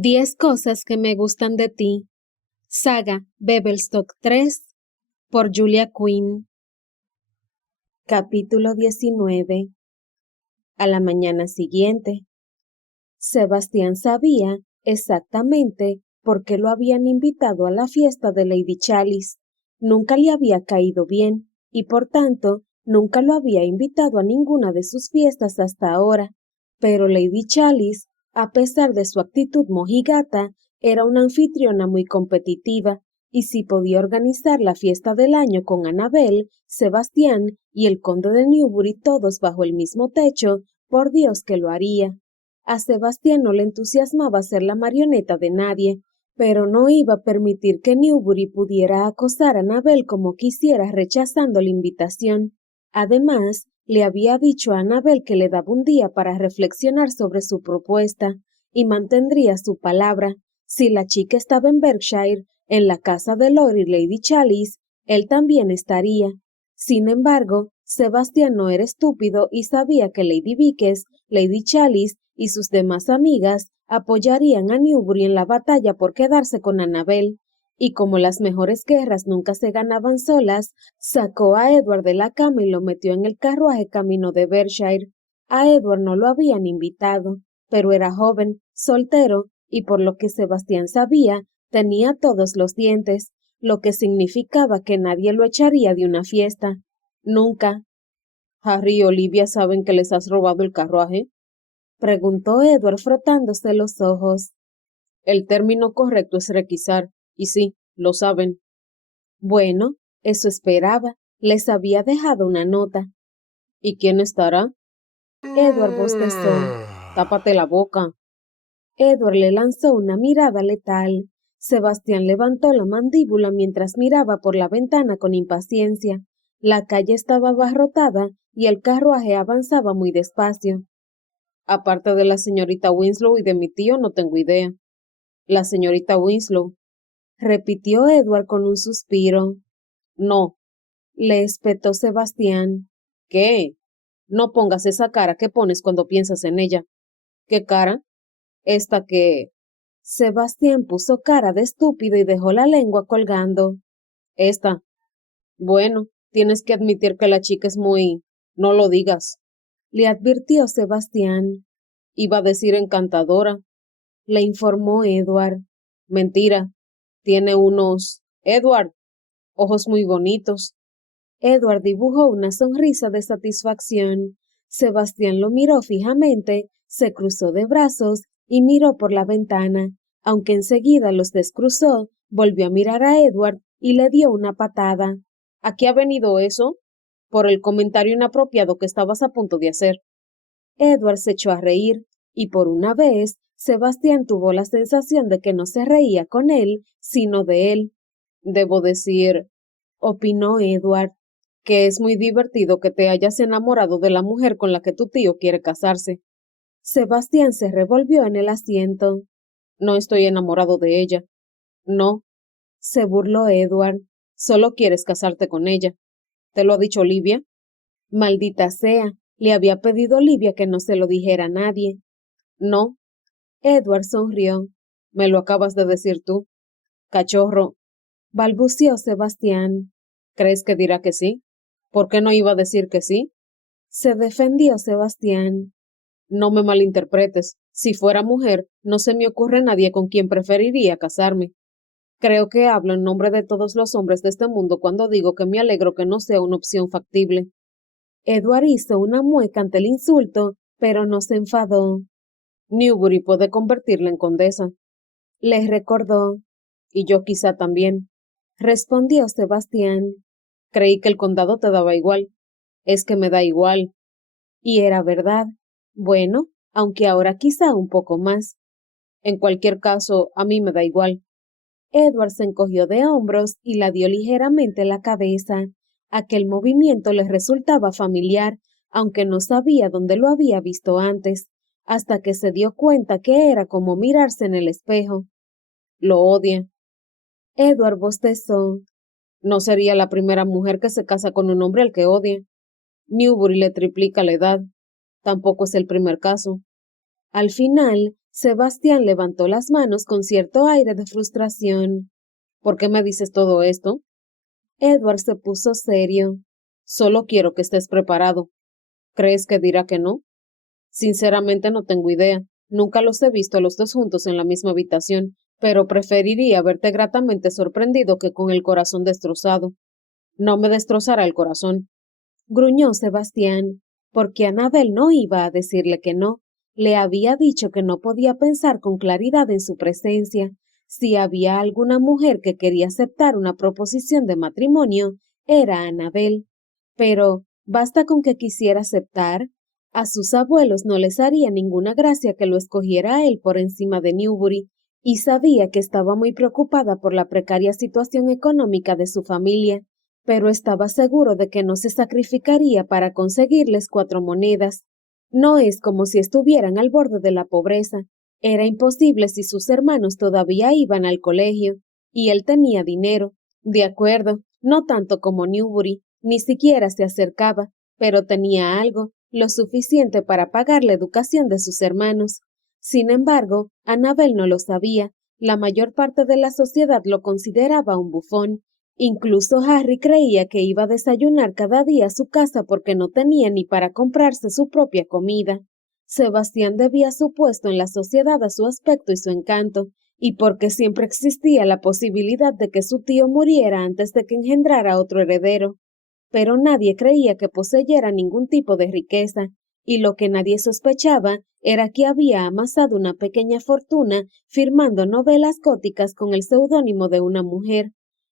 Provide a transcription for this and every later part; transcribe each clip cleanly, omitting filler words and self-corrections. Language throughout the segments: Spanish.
10 cosas que me gustan de ti. Saga Bevelstock 3 por Julia Quinn. Capítulo 19. A la mañana siguiente, Sebastián sabía exactamente por qué lo habían invitado a la fiesta de Lady Chalice. Nunca le había caído bien y por tanto nunca lo había invitado a ninguna de sus fiestas hasta ahora. Pero Lady Chalice, a pesar de su actitud mojigata, era una anfitriona muy competitiva, y si podía organizar la fiesta del año con Annabel, Sebastián y el conde de Newbury todos bajo el mismo techo, por Dios que lo haría. A Sebastián no le entusiasmaba ser la marioneta de nadie, pero no iba a permitir que Newbury pudiera acosar a Annabel como quisiera rechazando la invitación. Además, le había dicho a Annabel que le daba un día para reflexionar sobre su propuesta, y mantendría su palabra. Si la chica estaba en Berkshire, en la casa de Lord y Lady Chalice, él también estaría. Sin embargo, Sebastián no era estúpido y sabía que Lady Vickers, Lady Chalice y sus demás amigas apoyarían a Newbury en la batalla por quedarse con Annabel. Y como las mejores guerras nunca se ganaban solas, sacó a Edward de la cama y lo metió en el carruaje camino de Berkshire. A Edward no lo habían invitado, pero era joven, soltero, y por lo que Sebastián sabía, tenía todos los dientes, lo que significaba que nadie lo echaría de una fiesta. Nunca. ¿Harry y Olivia saben que les has robado el carruaje?, preguntó Edward frotándose los ojos. El término correcto es requisar, y sí, lo saben. Bueno, eso esperaba. Les había dejado una nota. ¿Y quién estará? Edward bostezó. Tápate la boca. Edward le lanzó una mirada letal. Sebastián levantó la mandíbula mientras miraba por la ventana con impaciencia. La calle estaba abarrotada y el carruaje avanzaba muy despacio. Aparte de la señorita Winslow y de mi tío, no tengo idea. La señorita Winslow, repitió Edward con un suspiro. No, le espetó Sebastián. ¿Qué? No pongas esa cara que pones cuando piensas en ella. ¿Qué cara? Esta que... Sebastián puso cara de estúpido y dejó la lengua colgando. Esta. Bueno, tienes que admitir que la chica es muy... No lo digas, le advirtió Sebastián. Iba a decir encantadora, le informó Edward. Mentira, tiene unos... Edward, ojos muy bonitos. Edward dibujó una sonrisa de satisfacción. Sebastián lo miró fijamente, se cruzó de brazos y miró por la ventana. Aunque enseguida los descruzó, volvió a mirar a Edward y le dio una patada. ¿A qué ha venido eso? Por el comentario inapropiado que estabas a punto de hacer. Edward se echó a reír, y por una vez Sebastián tuvo la sensación de que no se reía con él, sino de él. Debo decir, opinó Edward, que es muy divertido que te hayas enamorado de la mujer con la que tu tío quiere casarse. Sebastián se revolvió en el asiento. No estoy enamorado de ella. No, se burló Edward. Solo quieres casarte con ella. ¿Te lo ha dicho Olivia? Maldita sea, le había pedido a Olivia que no se lo dijera a nadie. No. Edward sonrió. Me lo acabas de decir tú. Cachorro, balbuceó Sebastián. ¿Crees que dirá que sí? ¿Por qué no iba a decir que sí? Se defendió Sebastián. No me malinterpretes. Si fuera mujer, no se me ocurre nadie con quien preferiría casarme. Creo que hablo en nombre de todos los hombres de este mundo cuando digo que me alegro que no sea una opción factible. Edward hizo una mueca ante el insulto, pero no se enfadó. Newbury puede convertirla en condesa, le recordó. Y yo quizá también, respondió Sebastián. Creí que el condado te daba igual. Es que me da igual. Y era verdad. Bueno, aunque ahora quizá un poco más. En cualquier caso, a mí me da igual. Edward se encogió de hombros y la dio ligeramente la cabeza. Aquel movimiento le resultaba familiar, aunque no sabía dónde lo había visto antes, hasta que se dio cuenta que era como mirarse en el espejo. Lo odia. Edward bostezó. No sería la primera mujer que se casa con un hombre al que odia. Newbury le triplica la edad. Tampoco es el primer caso. Al final, Sebastián levantó las manos con cierto aire de frustración. ¿Por qué me dices todo esto? Edward se puso serio. Solo quiero que estés preparado. ¿Crees que dirá que no? Sinceramente no tengo idea. Nunca los he visto a los dos juntos en la misma habitación, pero preferiría verte gratamente sorprendido que con el corazón destrozado. No me destrozará el corazón, gruñó Sebastián, porque Anabel no iba a decirle que no. Le había dicho que no podía pensar con claridad en su presencia. Si había alguna mujer que quería aceptar una proposición de matrimonio, era Anabel. Pero basta con que quisiera aceptar. A sus abuelos no les haría ninguna gracia que lo escogiera a él por encima de Newbury, y sabía que estaba muy preocupada por la precaria situación económica de su familia, pero estaba seguro de que no se sacrificaría para conseguirles 4 monedas. No es como si estuvieran al borde de la pobreza. Era imposible si sus hermanos todavía iban al colegio, y él tenía dinero. De acuerdo, no tanto como Newbury, ni siquiera se acercaba, pero tenía algo, lo suficiente para pagar la educación de sus hermanos. Sin embargo, Annabel no lo sabía. La mayor parte de la sociedad lo consideraba un bufón. Incluso Harry creía que iba a desayunar cada día a su casa porque no tenía ni para comprarse su propia comida. Sebastián debía su puesto en la sociedad a su aspecto y su encanto, y porque siempre existía la posibilidad de que su tío muriera antes de que engendrara otro heredero. Pero nadie creía que poseyera ningún tipo de riqueza, y lo que nadie sospechaba era que había amasado una pequeña fortuna firmando novelas góticas con el seudónimo de una mujer.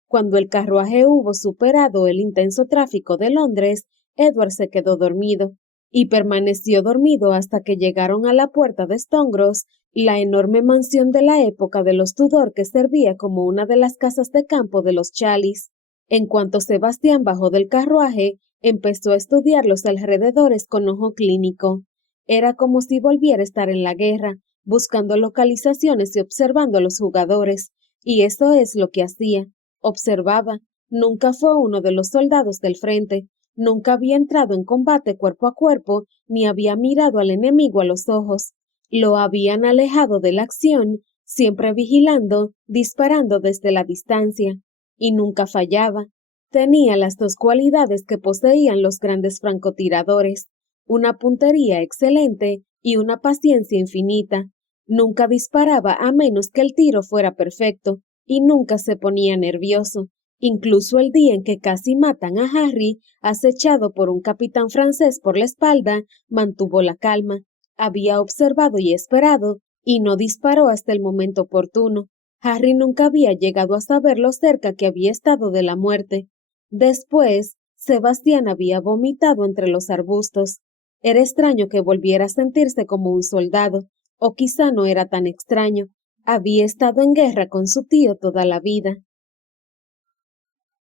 Cuando el carruaje hubo superado el intenso tráfico de Londres, Edward se quedó dormido, y permaneció dormido hasta que llegaron a la puerta de Stonegross, la enorme mansión de la época de los Tudor que servía como una de las casas de campo de los Chalice. En cuanto Sebastián bajó del carruaje, empezó a estudiar los alrededores con ojo clínico. Era como si volviera a estar en la guerra, buscando localizaciones y observando a los jugadores, y eso es lo que hacía. Observaba. Nunca fue uno de los soldados del frente, nunca había entrado en combate cuerpo a cuerpo, ni había mirado al enemigo a los ojos. Lo habían alejado de la acción, siempre vigilando, disparando desde la distancia, y nunca fallaba. Tenía las dos cualidades que poseían los grandes francotiradores, una puntería excelente y una paciencia infinita. Nunca disparaba a menos que el tiro fuera perfecto, y nunca se ponía nervioso. Incluso el día en que casi matan a Harry, acechado por un capitán francés por la espalda, mantuvo la calma. Había observado y esperado, y no disparó hasta el momento oportuno. Harry nunca había llegado a saber lo cerca que había estado de la muerte. Después, Sebastián había vomitado entre los arbustos. Era extraño que volviera a sentirse como un soldado, o quizá no era tan extraño. Había estado en guerra con su tío toda la vida.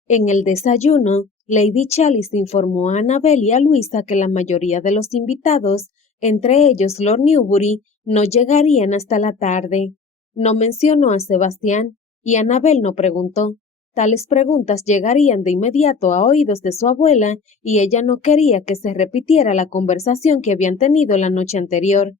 En el desayuno, Lady Chalice informó a Annabel y a Luisa que la mayoría de los invitados, entre ellos Lord Newbury, no llegarían hasta la tarde. No mencionó a Sebastián, y Annabel no preguntó. Tales preguntas llegarían de inmediato a oídos de su abuela, y ella no quería que se repitiera la conversación que habían tenido la noche anterior.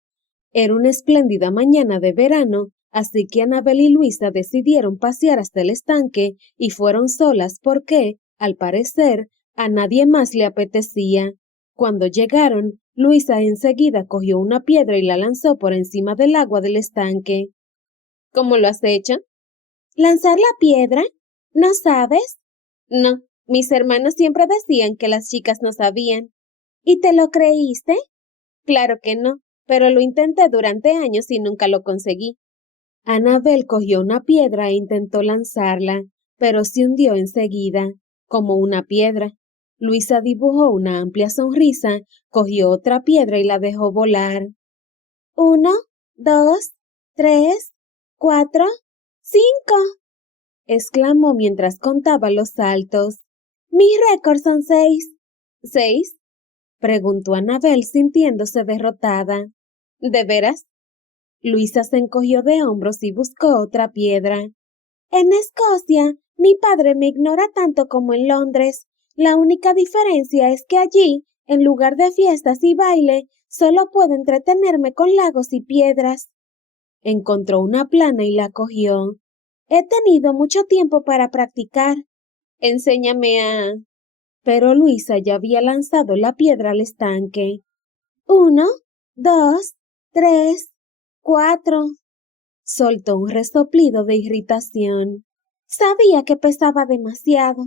Era una espléndida mañana de verano, así que Annabel y Luisa decidieron pasear hasta el estanque y fueron solas porque, al parecer, a nadie más le apetecía. Cuando llegaron, Luisa enseguida cogió una piedra y la lanzó por encima del agua del estanque. ¿Cómo lo has hecho? ¿Lanzar la piedra? ¿No sabes? No, mis hermanos siempre decían que las chicas no sabían. ¿Y te lo creíste? Claro que no, pero lo intenté durante años y nunca lo conseguí. Annabel cogió una piedra e intentó lanzarla, pero se hundió enseguida, como una piedra. Luisa dibujó una amplia sonrisa, cogió otra piedra y la dejó volar. 1, 2, 3, 4, 5, exclamó mientras contaba los saltos. Mis récords son 6. ¿6? Preguntó Annabel sintiéndose derrotada. ¿De veras? Luisa se encogió de hombros y buscó otra piedra. En Escocia, mi padre me ignora tanto como en Londres. La única diferencia es que allí, en lugar de fiestas y baile, solo puedo entretenerme con lagos y piedras. Encontró una plana y la cogió. He tenido mucho tiempo para practicar. Enséñame a... Pero Luisa ya había lanzado la piedra al estanque. 1, 2, 3, 4. Soltó un resoplido de irritación. Sabía que pesaba demasiado.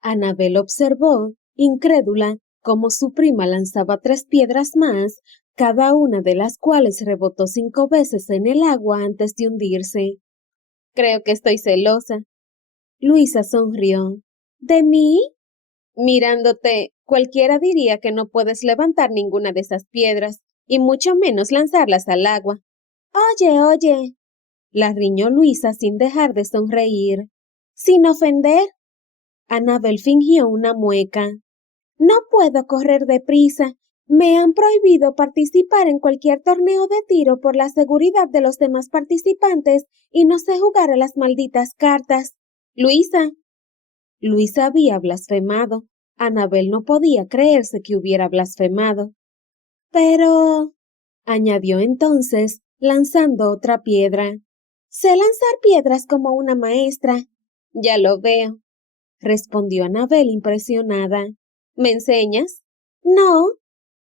Annabel observó, incrédula, cómo su prima lanzaba 3 piedras más, cada una de las cuales rebotó 5 veces en el agua antes de hundirse. Creo que estoy celosa. Luisa sonrió. ¿De mí? Mirándote, cualquiera diría que no puedes levantar ninguna de esas piedras, y mucho menos lanzarlas al agua. Oye, la riñó Luisa sin dejar de sonreír. Sin ofender. Annabel fingió una mueca. No puedo correr deprisa. Me han prohibido participar en cualquier torneo de tiro por la seguridad de los demás participantes y no sé jugar a las malditas cartas. Luisa. Luisa había blasfemado. Annabel no podía creerse que hubiera blasfemado. Pero, añadió entonces, lanzando otra piedra. Sé lanzar piedras como una maestra. Ya lo veo, respondió Annabel impresionada. ¿Me enseñas? No.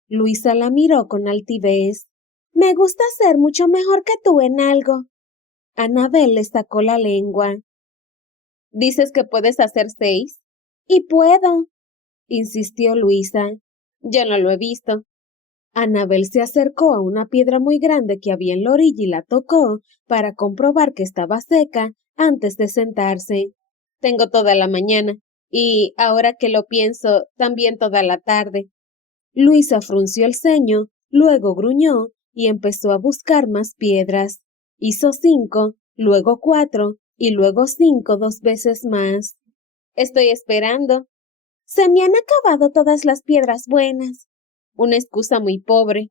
Luisa la miró con altivez. Me gusta ser mucho mejor que tú en algo. Annabel le sacó la lengua. ¿Dices que puedes hacer 6? Y puedo, insistió Luisa. Yo no lo he visto. Annabel se acercó a una piedra muy grande que había en la orilla y la tocó para comprobar que estaba seca antes de sentarse. Tengo toda la mañana y, ahora que lo pienso, también toda la tarde. Luisa frunció el ceño, luego gruñó y empezó a buscar más piedras. Hizo 5, luego 4 y luego 5 2 veces más. Estoy esperando. Se me han acabado todas las piedras buenas. Una excusa muy pobre.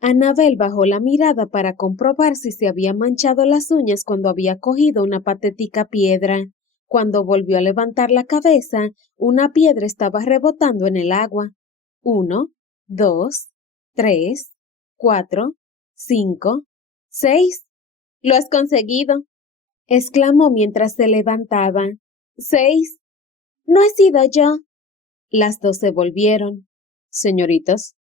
Annabel bajó la mirada para comprobar si se había manchado las uñas cuando había cogido una patética piedra. Cuando volvió a levantar la cabeza, una piedra estaba rebotando en el agua. 1, 2, 3, 4, 5, 6. ¡Lo has conseguido!, exclamó mientras se levantaba. 6. No he sido yo. Las dos se volvieron. Señoritas,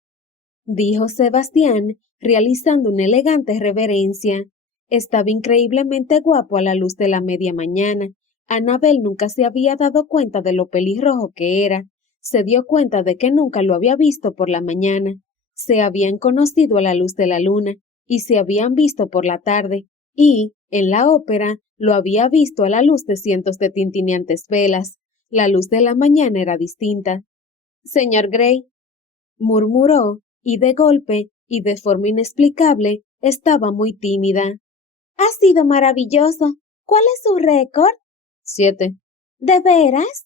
dijo Sebastián, realizando una elegante reverencia. Estaba increíblemente guapo a la luz de la media mañana. Annabel nunca se había dado cuenta de lo pelirrojo que era. Se dio cuenta de que nunca lo había visto por la mañana. Se habían conocido a la luz de la luna y se habían visto por la tarde. Y, en la ópera, lo había visto a la luz de cientos de tintineantes velas. La luz de la mañana era distinta. Señor Gray, murmuró, y de golpe, y de forma inexplicable, estaba muy tímida. Ha sido maravilloso. ¿Cuál es su récord? 7. ¿De veras?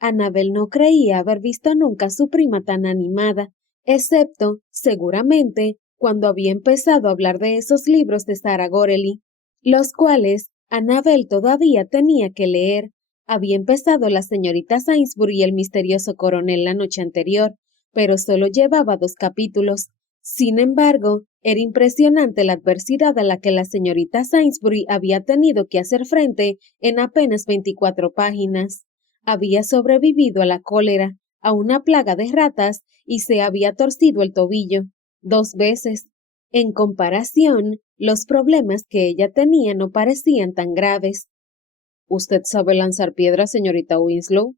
Annabel no creía haber visto nunca a su prima tan animada, excepto, seguramente, cuando había empezado a hablar de esos libros de Sarah Gorely, los cuales Annabel todavía tenía que leer. Había empezado la señorita Sainsbury y el misterioso coronel la noche anterior, pero solo llevaba 2 capítulos. Sin embargo, era impresionante la adversidad a la que la señorita Sainsbury había tenido que hacer frente en apenas 24 páginas. Había sobrevivido a la cólera, a una plaga de ratas y se había torcido el tobillo 2 veces. En comparación, los problemas que ella tenía no parecían tan graves. ¿Usted sabe lanzar piedras, señorita Winslow?,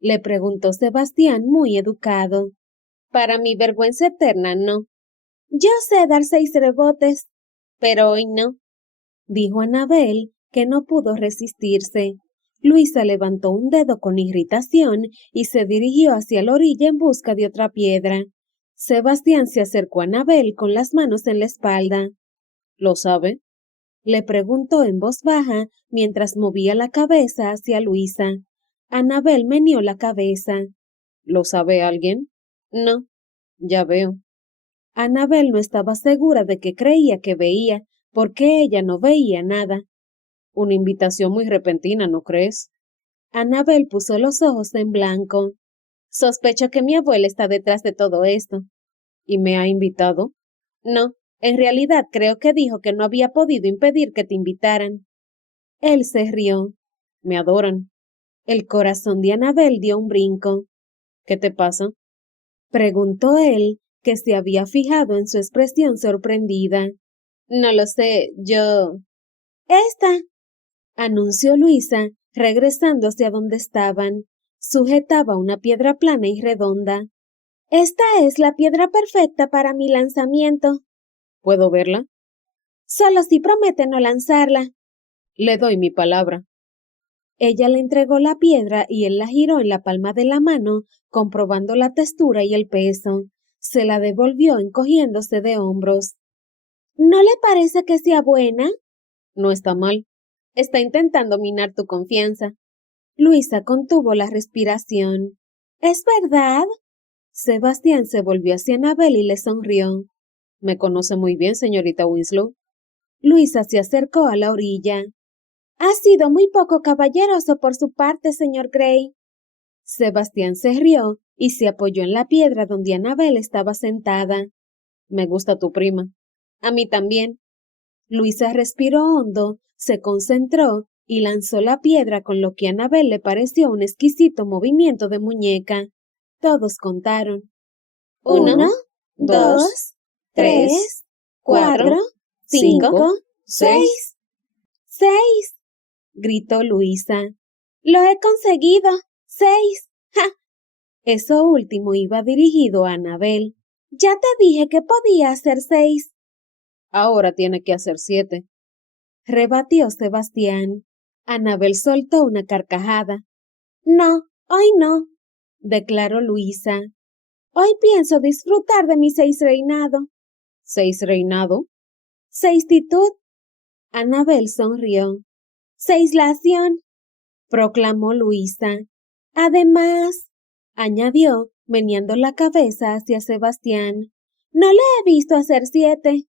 le preguntó Sebastián muy educado. Para mi vergüenza eterna, no. Yo sé dar 6 rebotes, pero hoy no, dijo Annabel, que no pudo resistirse. Luisa levantó un dedo con irritación y se dirigió hacia la orilla en busca de otra piedra. Sebastián se acercó a Annabel con las manos en la espalda. ¿Lo sabe?, le preguntó en voz baja mientras movía la cabeza hacia Luisa. Annabel meneó la cabeza. ¿Lo sabe alguien? No. Ya veo. Annabel no estaba segura de que creía que veía, porque ella no veía nada. Una invitación muy repentina, ¿no crees? Annabel puso los ojos en blanco. Sospecho que mi abuela está detrás de todo esto. ¿Y me ha invitado? No, En realidad creo que dijo que no había podido impedir que te invitaran. Él se rió. Me adoran. El corazón de Annabel dio un brinco. ¿Qué te pasa? Preguntó él, que se había fijado en su expresión sorprendida. No lo sé, yo... Esta, anunció Luisa, regresando hacia donde estaban. Sujetaba una piedra plana y redonda. Esta es la piedra perfecta para mi lanzamiento. ¿Puedo verla? Solo si promete no lanzarla. Le doy mi palabra. Ella le entregó la piedra y él la giró en la palma de la mano, comprobando la textura y el peso. Se la devolvió encogiéndose de hombros. ¿No le parece que sea buena? No está mal. Está intentando minar tu confianza. Luisa contuvo la respiración. ¿Es verdad? Sebastián se volvió hacia Annabel y le sonrió. Me conoce muy bien, señorita Winslow. Luisa se acercó a la orilla. Ha sido muy poco caballeroso por su parte, señor Gray. Sebastián se rió y se apoyó en la piedra donde Annabel estaba sentada. Me gusta tu prima. A mí también. Luisa respiró hondo, se concentró y lanzó la piedra con lo que a Annabel le pareció un exquisito movimiento de muñeca. Todos contaron. 1, 2, 3, 4, 5, 6. ¡6! Gritó Luisa. ¡Lo he conseguido! 6. ¡Ja! Eso último iba dirigido a Annabel. Ya te dije que podía hacer 6. Ahora tiene que hacer 7. Rebatió Sebastián. Annabel soltó una carcajada. No, hoy no, declaró Luisa. Hoy pienso disfrutar de mi 6 reinado. ¿6 reinado? Seistitud. Annabel sonrió. 6 lación, proclamó Luisa. Además, añadió, meneando la cabeza hacia Sebastián, no le he visto hacer 7.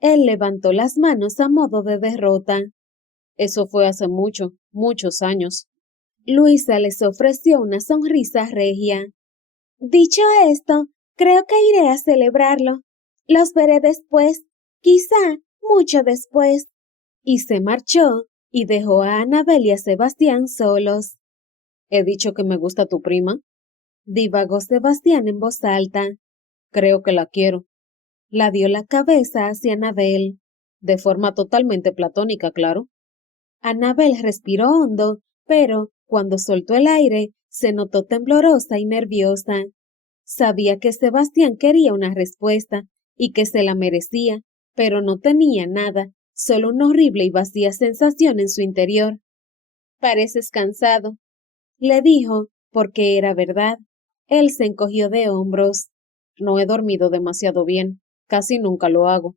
Él levantó las manos a modo de derrota. Eso fue hace muchos años. Luisa les ofreció una sonrisa regia. Dicho esto, creo que iré a celebrarlo. Los veré después, quizá mucho después. Y se marchó y dejó a Annabel y a Sebastián solos. He dicho que me gusta tu prima, divagó Sebastián en voz alta. Creo que la quiero. La dio la cabeza hacia Annabel, de forma totalmente platónica, claro. Annabel respiró hondo, pero cuando soltó el aire, se notó temblorosa y nerviosa. Sabía que Sebastián quería una respuesta y que se la merecía, pero no tenía nada, solo una horrible y vacía sensación en su interior. Pareces cansado, le dijo, porque era verdad. Él se encogió de hombros. No he dormido demasiado bien, casi nunca lo hago.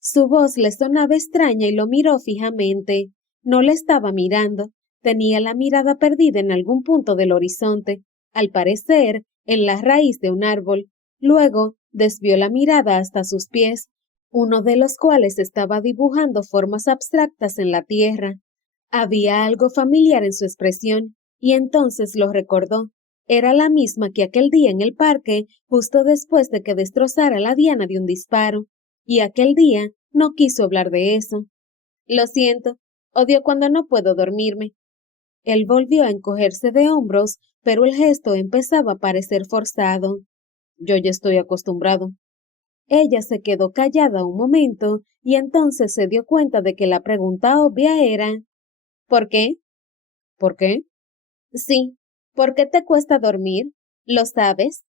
Su voz le sonaba extraña y lo miró fijamente. No le estaba mirando, tenía la mirada perdida en algún punto del horizonte, al parecer, en la raíz de un árbol. Luego desvió la mirada hasta sus pies, uno de los cuales estaba dibujando formas abstractas en la tierra. Había algo familiar en su expresión, y entonces lo recordó. Era la misma que aquel día en el parque, justo después de que destrozara la diana de un disparo, y aquel día no quiso hablar de eso. Lo siento, odio cuando no puedo dormirme. Él volvió a encogerse de hombros, pero el gesto empezaba a parecer forzado. Yo ya estoy acostumbrado. Ella se quedó callada un momento y entonces se dio cuenta de que la pregunta obvia era ¿por qué? ¿Por qué? Sí, ¿por qué te cuesta dormir? ¿Lo sabes?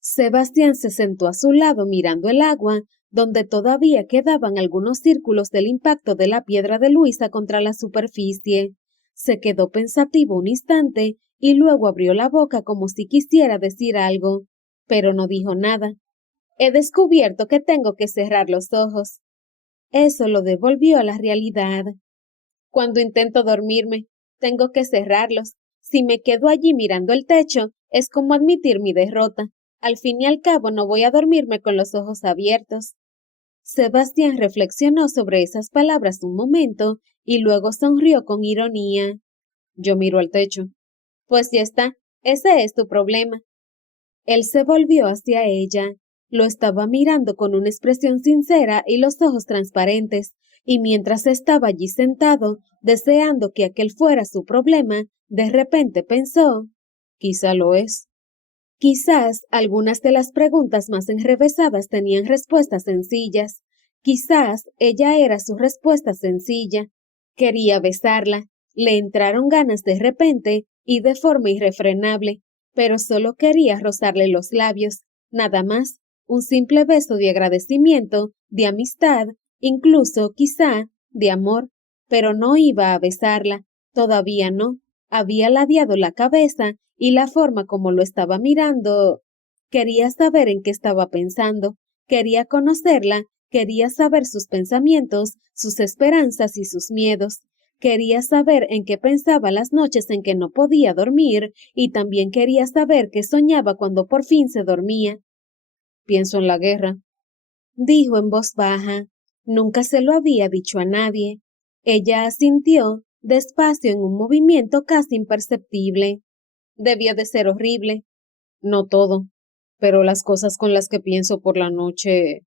Sebastián se sentó a su lado mirando el agua, donde todavía quedaban algunos círculos del impacto de la piedra de Luisa contra la superficie. Se quedó pensativo un instante y luego abrió la boca como si quisiera decir algo, pero no dijo nada. He descubierto que tengo que cerrar los ojos. Eso lo devolvió a la realidad. Cuando intento dormirme, tengo que cerrarlos. Si me quedo allí mirando el techo, es como admitir mi derrota. Al fin y al cabo no voy a dormirme con los ojos abiertos. Sebastián reflexionó sobre esas palabras un momento y luego sonrió con ironía. Yo miro al techo. Pues ya está, ese es tu problema. Él se volvió hacia ella. Lo estaba mirando con una expresión sincera y los ojos transparentes, y mientras estaba allí sentado, deseando que aquel fuera su problema, de repente pensó, quizá lo es. Quizás algunas de las preguntas más enrevesadas tenían respuestas sencillas. Quizás ella era su respuesta sencilla. Quería besarla. Le entraron ganas de repente y de forma irrefrenable, pero solo quería rozarle los labios, nada más, un simple beso de agradecimiento, de amistad, incluso, quizá, de amor, pero no iba a besarla, todavía no. Había ladeado la cabeza y la forma como lo estaba mirando. Quería saber en qué estaba pensando, quería conocerla, quería saber sus pensamientos, sus esperanzas y sus miedos. Quería saber en qué pensaba las noches en que no podía dormir y también quería saber qué soñaba cuando por fin se dormía. Pienso en la guerra, dijo en voz baja. Nunca se lo había dicho a nadie. Ella asintió, despacio en un movimiento casi imperceptible. Debió de ser horrible. No todo, pero las cosas con las que pienso por la noche.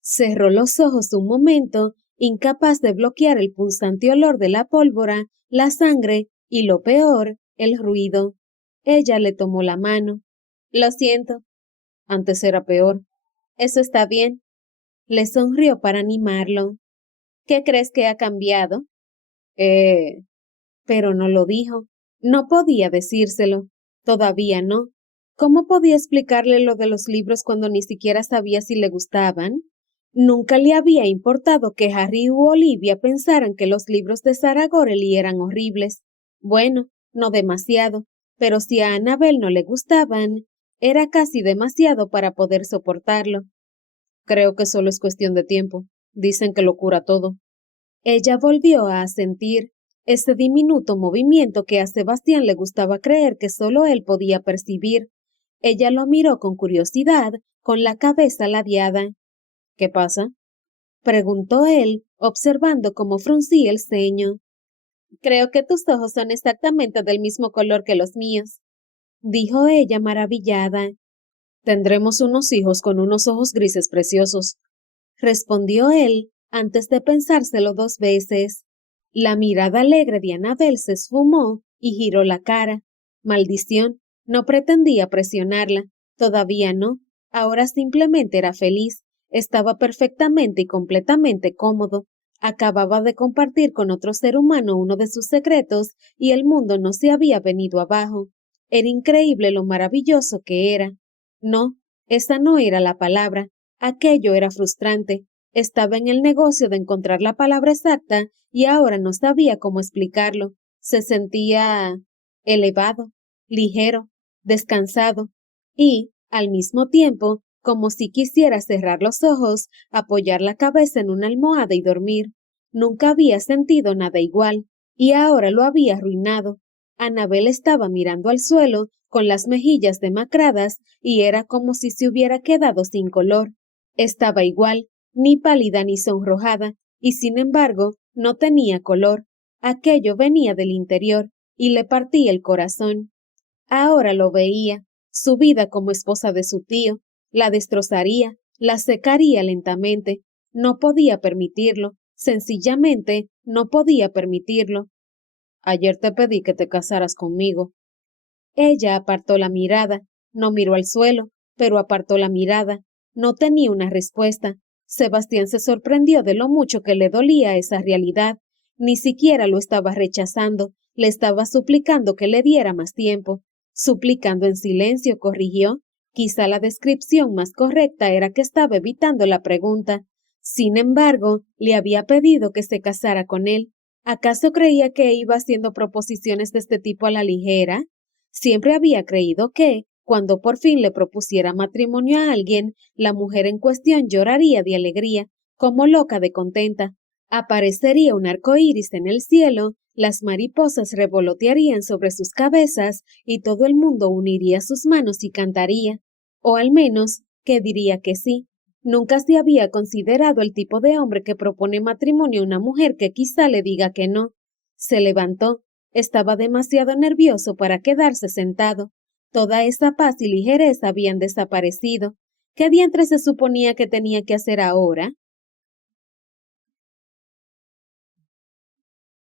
Cerró los ojos un momento, incapaz de bloquear el punzante olor de la pólvora, la sangre y, lo peor, el ruido. Ella le tomó la mano. Lo siento. Antes era peor. Eso está bien. Le sonrió para animarlo. ¿Qué crees que ha cambiado? Eh, pero no lo dijo. No podía decírselo. Todavía no. ¿Cómo podía explicarle lo de los libros cuando ni siquiera sabía si le gustaban? Nunca le había importado que Harry u Olivia pensaran que los libros de Sarah Goreley eran horribles. Bueno, no demasiado, pero si a Annabel no le gustaban, era casi demasiado para poder soportarlo. Creo que solo es cuestión de tiempo. Dicen que lo cura todo. Ella volvió a asentir, ese diminuto movimiento que a Sebastián le gustaba creer que solo él podía percibir. Ella lo miró con curiosidad, con la cabeza ladeada. ¿Qué pasa? Preguntó él, observando cómo fruncía el ceño. Creo que tus ojos son exactamente del mismo color que los míos, dijo ella maravillada. Tendremos unos hijos con unos ojos grises preciosos, respondió él, antes de pensárselo dos veces. La mirada alegre de Annabel se esfumó y giró la cara. Maldición, no pretendía presionarla, todavía no, ahora simplemente era feliz, estaba perfectamente y completamente cómodo. Acababa de compartir con otro ser humano uno de sus secretos y el mundo no se había venido abajo. Era increíble lo maravilloso que era. No, esa no era la palabra. Aquello era frustrante. Estaba en el negocio de encontrar la palabra exacta y ahora no sabía cómo explicarlo. Se sentía elevado, ligero, descansado y, al mismo tiempo, como si quisiera cerrar los ojos, apoyar la cabeza en una almohada y dormir. Nunca había sentido nada igual, y ahora lo había arruinado. Annabel estaba mirando al suelo, con las mejillas demacradas, y era como si se hubiera quedado sin color. Estaba igual, ni pálida ni sonrojada, y sin embargo no tenía color. Aquello venía del interior, y le partía el corazón. Ahora lo veía, su vida como esposa de su tío, la destrozaría, la secaría lentamente. No podía permitirlo, sencillamente no podía permitirlo. Ayer te pedí que te casaras conmigo. Ella apartó la mirada, no miró al suelo, pero apartó la mirada. No tenía una respuesta. Sebastián se sorprendió de lo mucho que le dolía esa realidad. Ni siquiera lo estaba rechazando, le estaba suplicando que le diera más tiempo. Suplicando en silencio, corrigió. Quizá la descripción más correcta era que estaba evitando la pregunta. Sin embargo, le había pedido que se casara con él. ¿Acaso creía que iba haciendo proposiciones de este tipo a la ligera? Siempre había creído que, cuando por fin le propusiera matrimonio a alguien, la mujer en cuestión lloraría de alegría, como loca de contenta. Aparecería un arco iris en el cielo, las mariposas revolotearían sobre sus cabezas y todo el mundo uniría sus manos y cantaría. O al menos, que diría que sí. Nunca se había considerado el tipo de hombre que propone matrimonio a una mujer que quizá le diga que no. Se levantó. Estaba demasiado nervioso para quedarse sentado. Toda esa paz y ligereza habían desaparecido. ¿Qué diantre se suponía que tenía que hacer ahora?